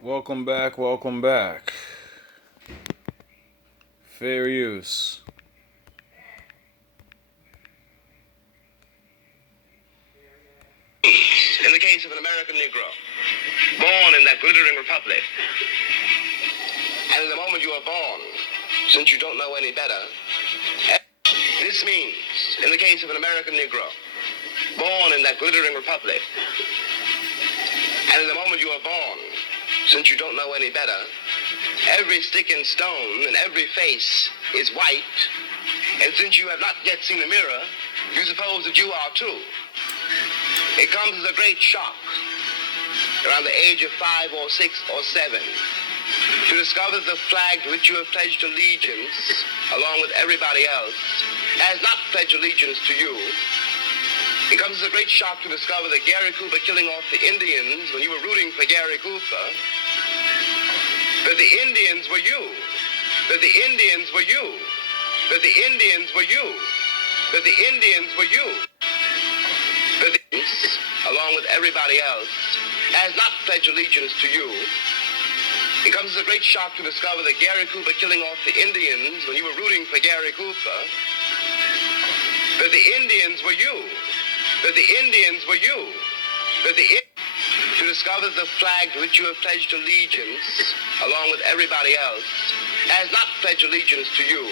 Welcome back, welcome back. Fair use. In the case of an American Negro, born in that glittering republic, and in the moment you are born, since you don't know any better, this means, in the case of an American Negro, born in that glittering republic, and in the moment you are born, since you don't know any better, every stick and stone and every face is white, and since you have not yet seen a mirror, you suppose that you are too. It comes as a great shock around the age of 5 or 6 or 7 to discover the flag to which you have pledged allegiance, along with everybody else, has not pledged allegiance to you. It comes as a great shock to discover that Gary Cooper killing off the Indians when you were rooting for Gary Cooper, that the Indians were you, that the Indians were you, that the Indians were you, that the Indians were you, that the Indians, along with everybody else, has not pledged allegiance to you. It comes as a great shock to discover that Gary Cooper killing off the Indians when you were rooting for Gary Cooper, that the Indians were you, that the Indians were you, that to discover the flag to which you have pledged allegiance, along with everybody else, has not pledged allegiance to you.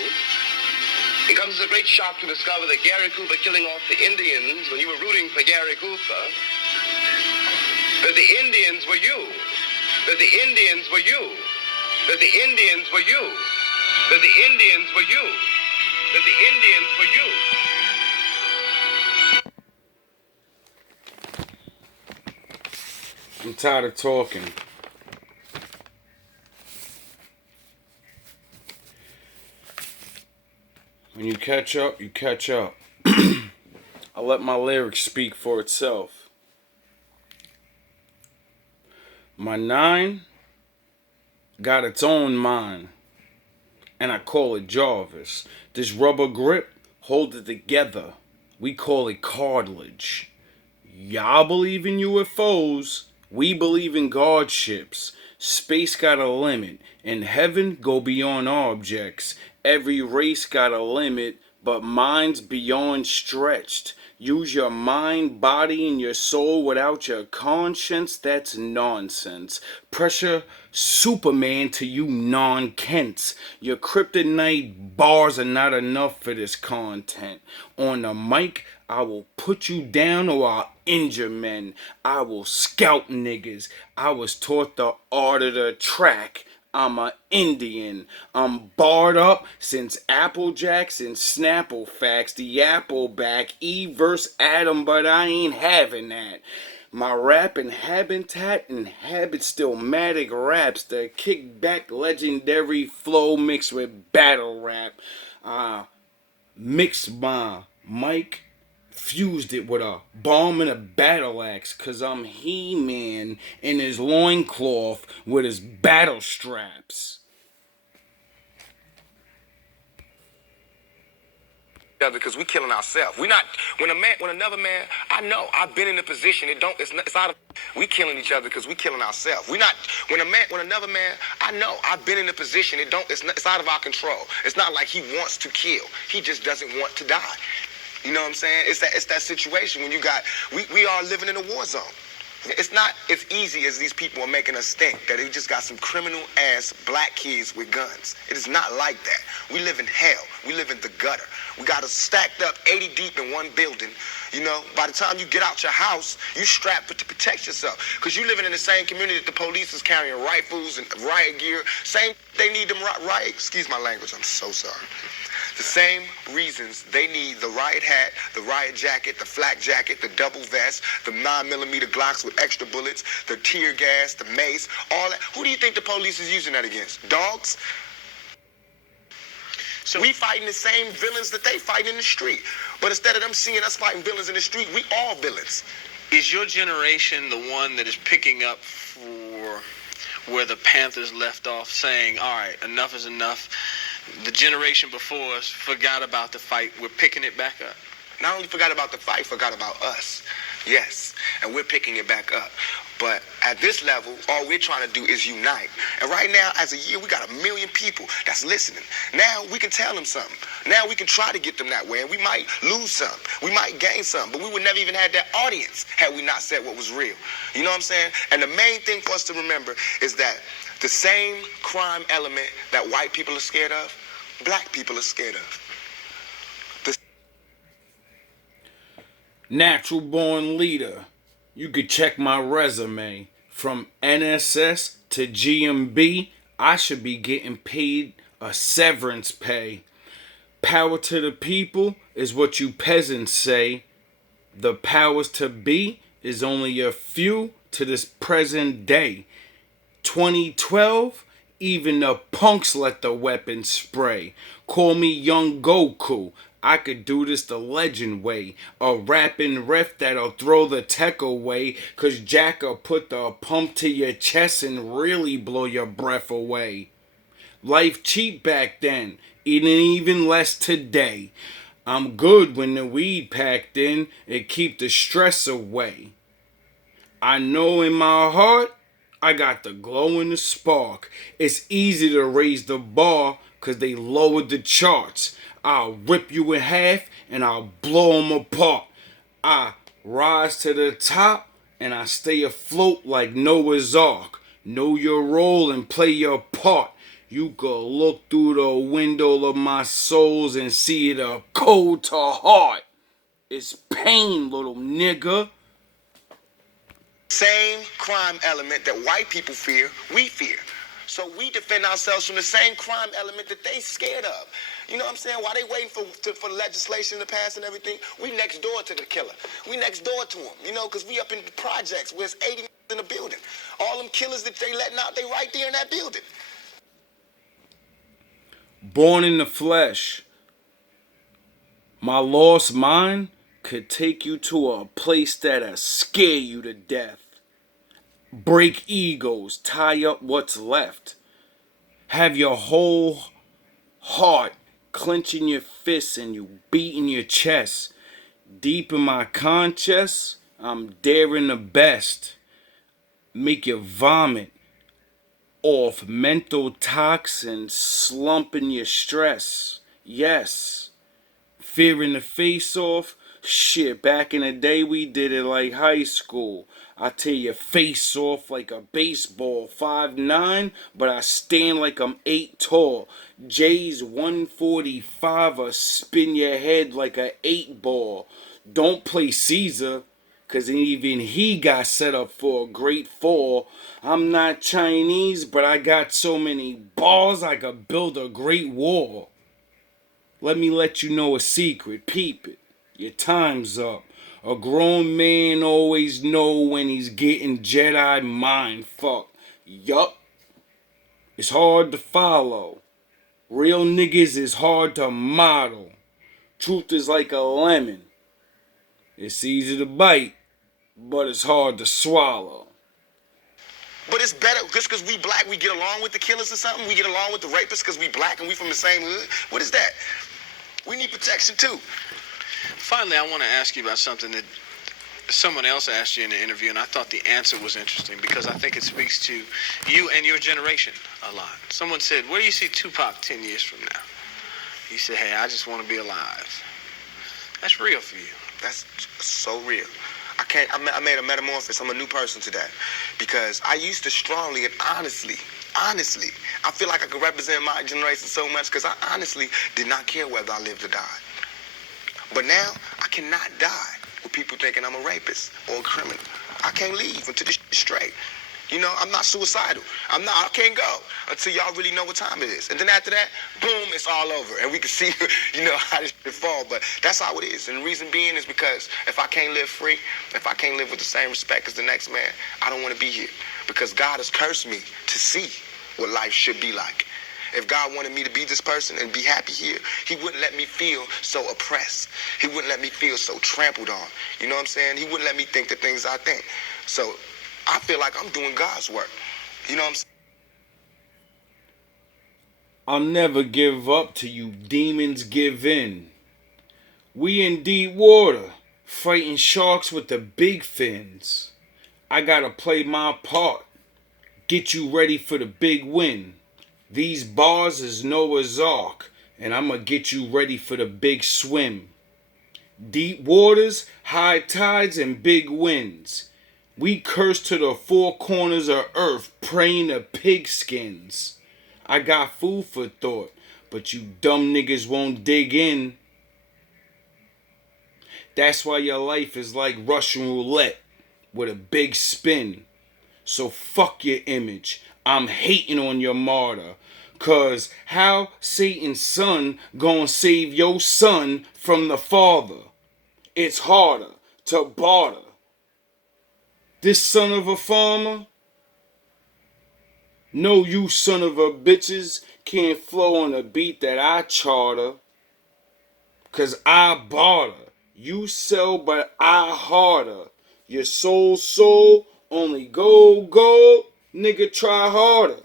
It comes as a great shock to discover that Gary Cooper killing off the Indians when you were rooting for Gary Cooper, that the Indians were you, that the Indians were you, that the Indians were you, that the Indians were you, that the Indians were you. I'm tired of talking. When you catch up, you catch up. I let my lyrics speak for itself. My 9 got its own mind, and I call it Jarvis. This rubber grip hold it together. We call it cartilage. Y'all believe in UFOs. We believe in guard ships. Space got a limit, and heaven go beyond objects. Every race got a limit, but mine's beyond stretched. Use your mind, body, and your soul without your conscience, that's nonsense. Pressure Superman to you non-Kents. Your kryptonite bars are not enough for this content. On the mic, I will put you down or I'll injure men. I will scout niggas. I was taught the art of the track. I'm a Indian. I'm barred up since Applejacks and Snapple facts. The Appleback, Eve versus Adam, but I ain't having that. My rap and habitat and habit stillmatic raps. The kickback legendary flow mixed with battle rap. Mixed my mic, fused it with a bomb and a battle axe, cause I'm He-Man in his loincloth with his battle straps. Because we killing ourselves. We not when another man. I know. I've been in a position. It's out of. We killing each other because we killing ourselves. We not when another man. I know. I've been in a position. It's out of our control. It's not like he wants to kill. He just doesn't want to die. You know what I'm saying? It's that situation when you got. We are living in a war zone. It's not as easy as these people are making us think, that they just got some criminal-ass black kids with guns. It is not like that. We live in hell. We live in the gutter. We got us stacked up 80 deep in one building. You know, by the time you get out your house, you strapped to protect yourself. Because you living in the same community that the police is carrying rifles and riot gear. They need them riot, excuse my language, I'm so sorry. The same reasons they need the riot hat, the riot jacket, the flak jacket, the double vest, the 9mm Glocks with extra bullets, the tear gas, the mace, all that. Who do you think the police is using that against? Dogs? So we fighting the same villains that they fight in the street. But instead of them seeing us fighting villains in the street, we all villains. Is your generation the one that is picking up for where the Panthers left off, saying, all right, enough is enough? The generation before us forgot about the fight. We're picking it back up. Not only forgot about the fight, forgot about us. Yes, and we're picking it back up. But at this level, all we're trying to do is unite. And right now, as a year, we got 1 million people that's listening. Now we can tell them something. Now we can try to get them that way. And we might lose some. We might gain some. But we would never even have that audience had we not said what was real. You know what I'm saying? And the main thing for us to remember is that the same crime element that white people are scared of, black people are scared of. Natural born leader. You could check my resume. From NSS to GMB, I should be getting paid a severance pay. Power to the people is what you peasants say. The powers to be is only a few to this present day. 2012, even the punks let the weapons spray. Call me Young Goku. I could do this the legend way. A rapping ref that'll throw the tech away. Cause Jack'll put the pump to your chest and really blow your breath away. Life cheap back then, eating even less today. I'm good when the weed packed in, it keep the stress away. I know in my heart, I got the glow and the spark. It's easy to raise the bar, cause they lowered the charts. I'll rip you in half and I'll blow them apart. I rise to the top and I stay afloat like Noah's Ark. Know your role and play your part. You could look through the window of my souls and see it a cold to heart. It's pain, little nigga. Same crime element that white people fear, we fear. So we defend ourselves from the same crime element that they scared of. You know what I'm saying? While they waiting for legislation to pass and everything, we next door to the killer. We next door to him, you know, because we up in the projects where it's 80 in the building. All them killers that they letting out, they right there in that building. Born in the flesh. My lost mind could take you to a place that'll scare you to death. Break egos, tie up what's left. Have your whole heart clenching your fists and you beating your chest. Deep in my conscience, I'm daring the best. Make you vomit off mental toxins, slumping your stress. Yes, fearing the face off. Shit, back in the day we did it like high school. I tear your face off like a baseball. 5'9", but I stand like I'm 8 tall. Jay's 145, or spin your head like a 8 ball. Don't play Caesar, cause even he got set up for a great fall. I'm not Chinese, but I got so many balls I could build a great wall. Let me let you know a secret, peep it. Your time's up. A grown man always know when he's getting Jedi mind fucked. Yup. It's hard to follow. Real niggas is hard to model. Truth is like a lemon. It's easy to bite, but it's hard to swallow. But it's better, just because we black, we get along with the killers or something? We get along with the rapists because we black and we from the same hood? What is that? We need protection too. Finally, I want to ask you about something that someone else asked you in the interview, and I thought the answer was interesting because I think it speaks to you and your generation a lot. Someone said, where do you see Tupac 10 years from now? You said, hey, I just want to be alive. That's real for you. That's so real. I made a metamorphosis. I'm a new person today because I used to strongly and honestly, I feel like I could represent my generation so much because I honestly did not care whether I lived or died. But now, I cannot die with people thinking I'm a rapist or a criminal. I can't leave until this is straight. You know, I'm not suicidal. I can't go until y'all really know what time it is. And then after that, boom, it's all over. And we can see, you know, how this shit fall. But that's how it is. And the reason being is because if I can't live free, if I can't live with the same respect as the next man, I don't want to be here. Because God has cursed me to see what life should be like. If God wanted me to be this person and be happy here, he wouldn't let me feel so oppressed. He wouldn't let me feel so trampled on. You know what I'm saying? He wouldn't let me think the things I think. So I feel like I'm doing God's work. You know what I'm saying? I'll never give up till you demons give in. We in deep water. Fighting sharks with the big fins. I gotta play my part. Get you ready for the big win. These bars is Noah's Ark, and I'ma get you ready for the big swim. Deep waters, high tides, and big winds. We curse to the four corners of earth, praying to pigskins. I got food for thought, but you dumb niggas won't dig in. That's why your life is like Russian roulette with a big spin. So fuck your image. I'm hating on your martyr. Cause how Satan's son gonna save your son from the father? It's harder to barter. This son of a farmer? No, you son of a bitches can't flow on a beat that I charter. Cause I barter. You sell, but I harder. Your soul, only gold, nigga try harder.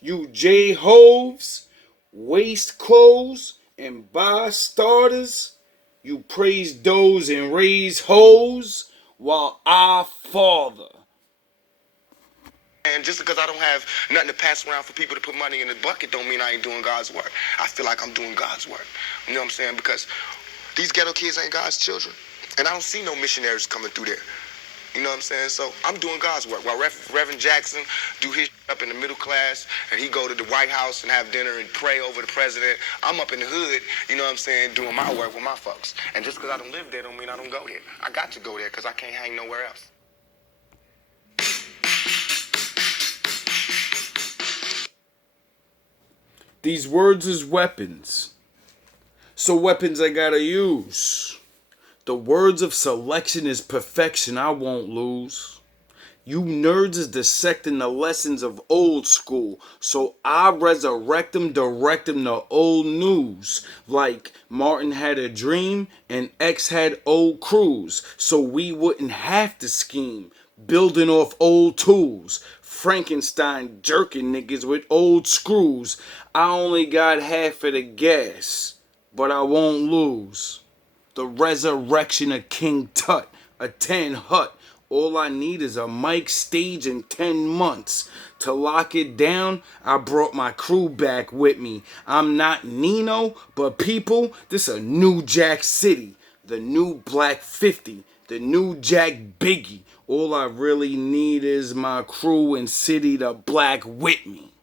You J-Hoves, waste clothes, and buy starters. You praise does and raise hoes, while I father. And just because I don't have nothing to pass around for people to put money in the bucket don't mean I ain't doing God's work. I feel like I'm doing God's work. You know what I'm saying? Because these ghetto kids ain't God's children. And I don't see no missionaries coming through there. You know what I'm saying? So I'm doing God's work. While Reverend Jackson do his up in the middle class and he go to the White House and have dinner and pray over the president, I'm up in the hood, you know what I'm saying, doing my work with my folks. And just because I don't live there don't mean I don't go there. I got to go there because I can't hang nowhere else. These words is weapons. So weapons I gotta use. The words of selection is perfection, I won't lose. You nerds is dissecting the lessons of old school, so I resurrect them, direct them to old news. Like Martin had a dream and X had old crews, so we wouldn't have to scheme, building off old tools. Frankenstein jerking niggas with old screws. I only got half of the gas, but I won't lose. The resurrection of King Tut, a 10 hut. All I need is a mic, stage, and 10 months. To lock it down, I brought my crew back with me. I'm not Nino, but people, this a new Jack City. The new Black 50. The new Jack Biggie. All I really need is my crew and city to black with me.